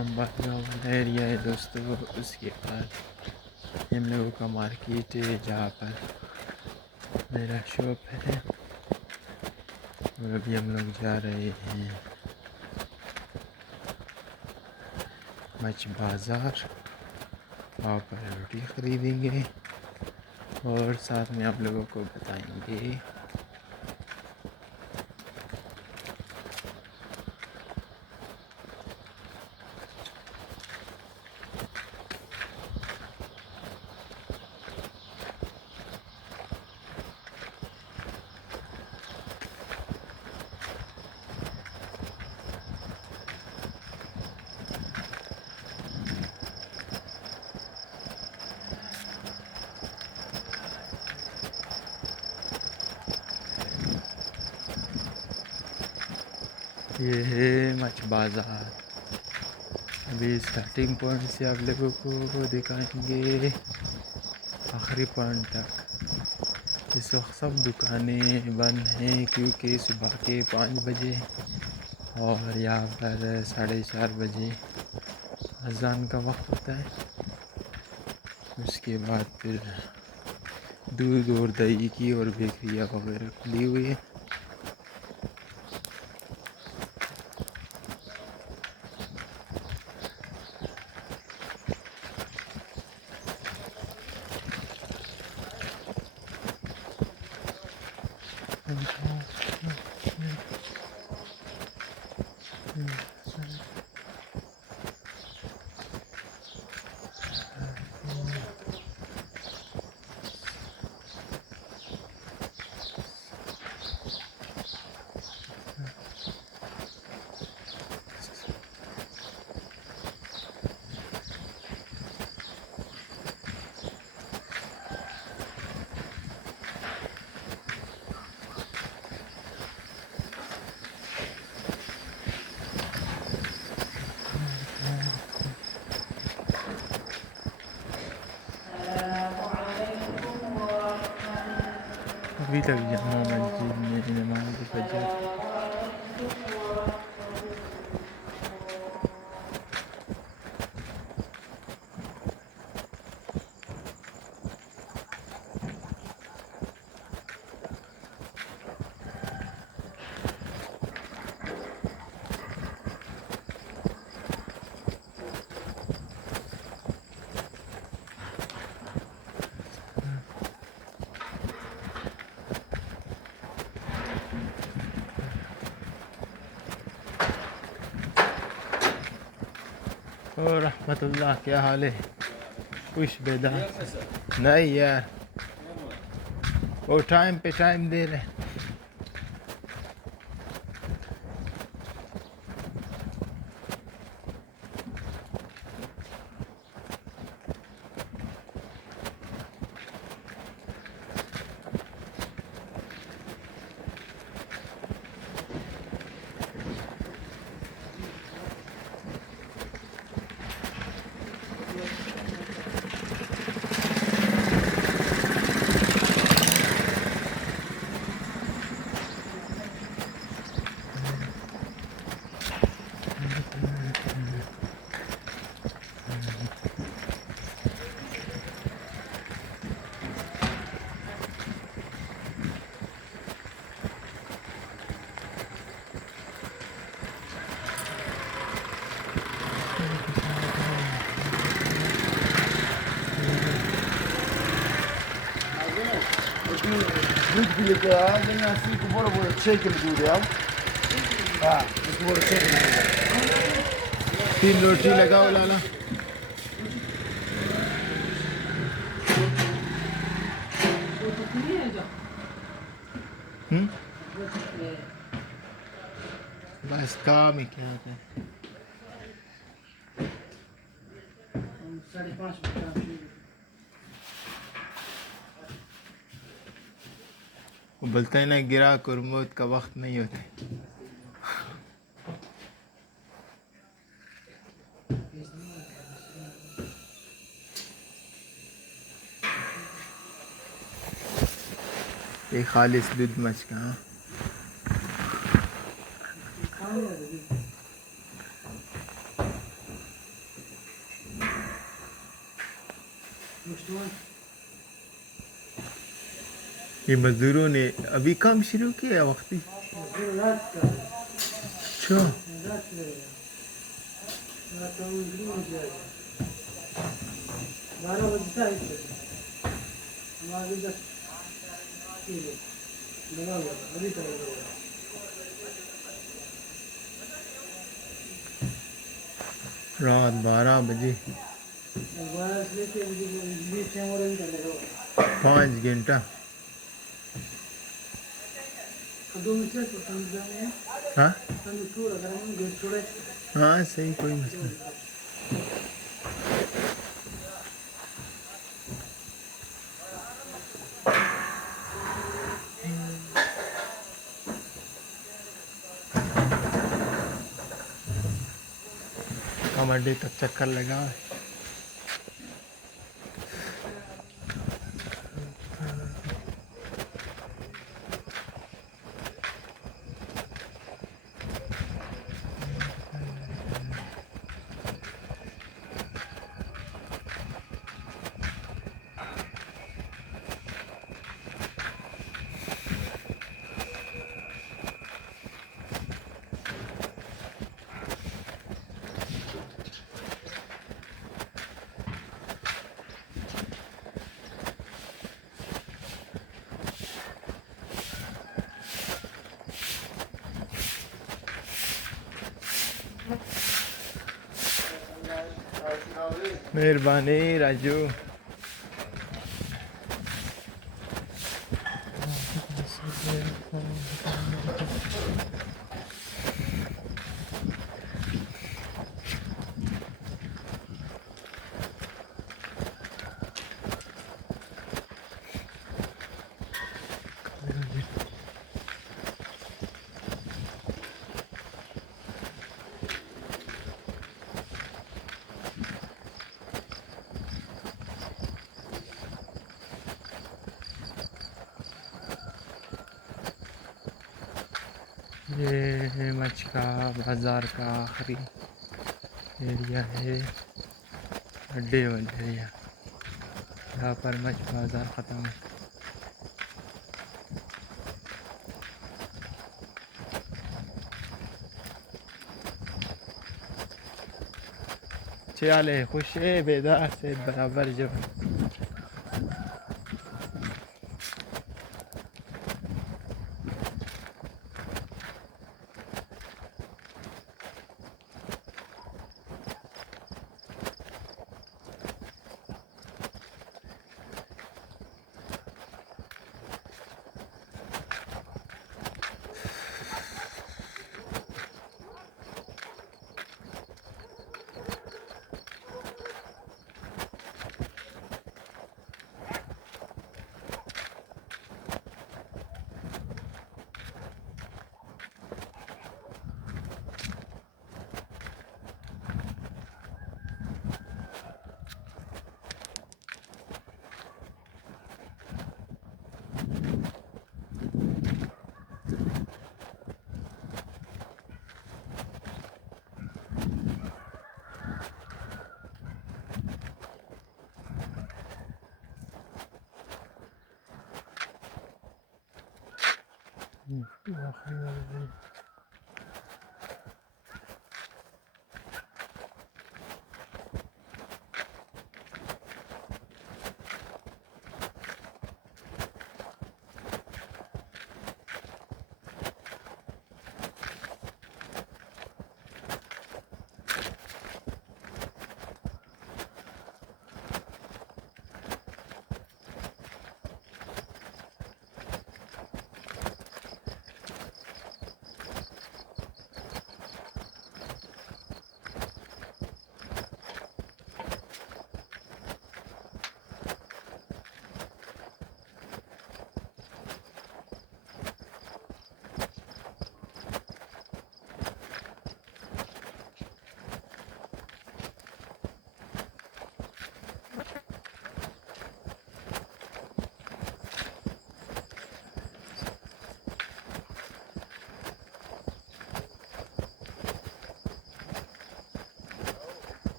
अम्बाला वाला एरिया है दोस्तों। उसके बाद हम लोगों का मार्केट है जहाँ पर मेरा शॉप है, और अभी हम लोग जा रहे हैं मच बाज़ार। वहाँ पर रोटी ख़रीदेंगे और साथ में आप लोगों को बताएंगे। ये है मच बाज़ार। अभी स्टार्टिंग पॉइंट से आप लोगों को दिखाएंगे आखिरी पॉइंट तक। इस वक्त सब दुकानें बंद हैं क्योंकि सुबह के 5 बजे और यहाँ पर 4:30 बजे अज़ान का वक्त होता है। उसके बाद फिर दूध और दही की और बेकरियाँ वगैरह खुली हुई है। अभी तक जामा मस्जिद में नमाज़ फजर और रहमतुल्लाह। क्या हाल है? खुश बेदार नहीं यार, वो टाइम पे टाइम दे रहे। Muito delicado, nem assim que bora check do real. Ah, que bora check. 3 रोटी लगाओ लाला। बस काम ही क्या होता है। 5:30 वो बोलते हैं ना, गिराक और मौत का वक्त नहीं होता। ये खालिस दूध मच का। ये मजदूरों ने अभी काम शुरू किया वक्ती। फिर रात का अच्छा। रात में रात को हम शुरू हो जाएगा 12 बजे से आए थे हमारे 10 किलो लगा हुआ था अभी तक लगा हुआ है रात 12 बजे 12 से लेके 20 टाइम और लगा हुआ है 5 घंटा। दो मिनट तो समझ में हाँ हम थोड़ा अगर हम गैस थोड़ा हाँ सही, कोई मसला नहीं। हम अड्डे तक चक्कर लगा। मेहरबानी राजू। ये मच का बाज़ार का आखिरी एरिया है, अड्डे वाला एरिया। यहाँ पर मच बाज़ार ख़त्म है। चले खुश है बेदार से बराबर जो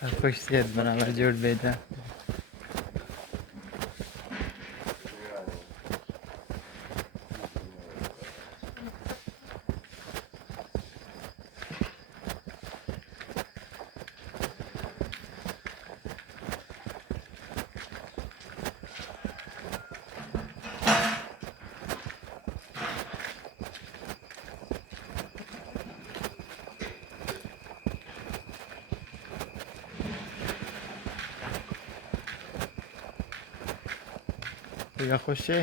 खुश सेहत बनावा जोड़ भेजा يا خوشي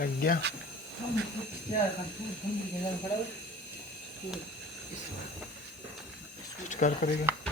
लग गया कुछ कर करेगा